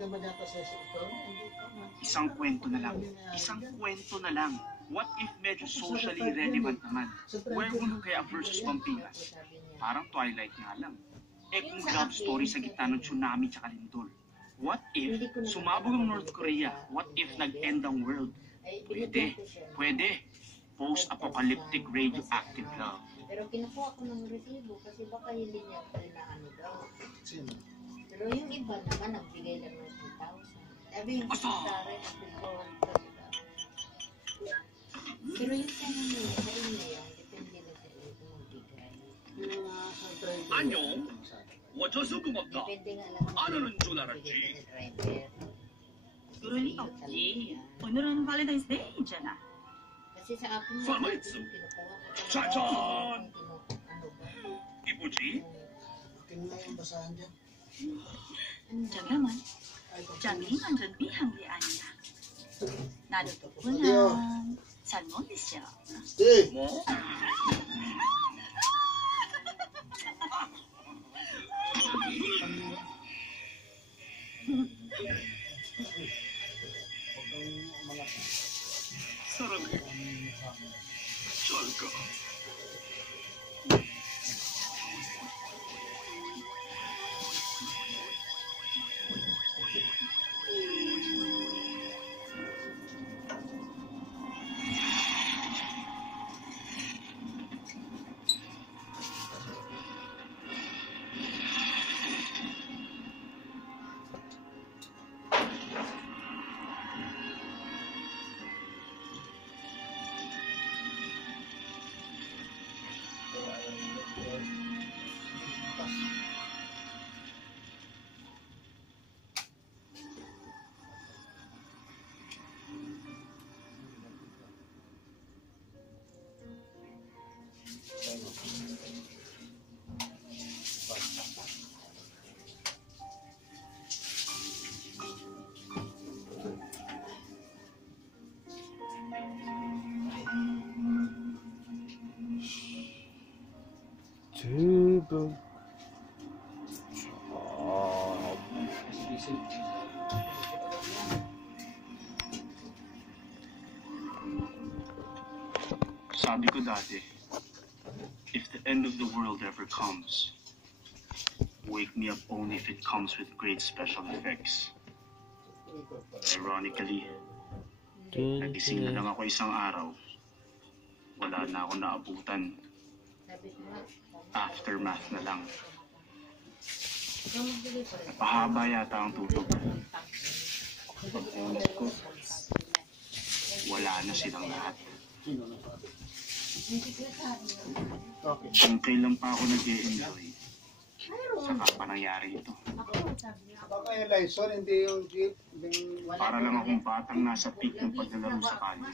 naman yata sa ito. Isang kwento na lang. Isang kwento na lang. What if medyo socially relevant naman? Werewolf kaya versus vampiras? Parang Twilight nga lang. Eh kung love story sa gitna ng tsunami tsaka lindol. What if sumabog ang North Korea? What if nag-end ang world? Pwede. Pwede. Post-apocalyptic radioactive love. Pero kinukuha ko ng resibo kasi baka hindi niya kailangan daw. Sino? Pero yung iba naman, nagbigay lang ng 2,000. Sabi yung Asa? pare, pero yung tanong mo, sa inyo yan, depende na sa inyo kung magbigay. 안녕. 와줘서 고맙다. Depende nga lang. 아는 줄 알았지. Driver. 그럴 리 없지. 오늘은 발렌타인스데이잖아. Kasi sa akin, Sama ito. kinukuha ko. Chacha! Ano ba? 이쁘지? Tingnan mo yung basahan dyan. 잠깐만. Ay, 짬이 완전 비행기아니야. 나도 덕분에 잘 놀리셔. Steve! 뭐? 사랑해. 잘가. 제발. Sabi ko dati, if the end of the world ever comes, wake me up only if it comes with great special effects. Ironically, nagising na lang ako isang araw. Wala na ako naabutan. Aftermath na lang. Napahaba yata ang tulog. Pag-ulit ko, wala na silang lahat. Kung kailan pa ako nag-e-enjoy, saka pa nangyari ito. Baka yung Lysol, hindi yung jeep. Para lang akong batang nasa peak ng paglalaro sa kalye.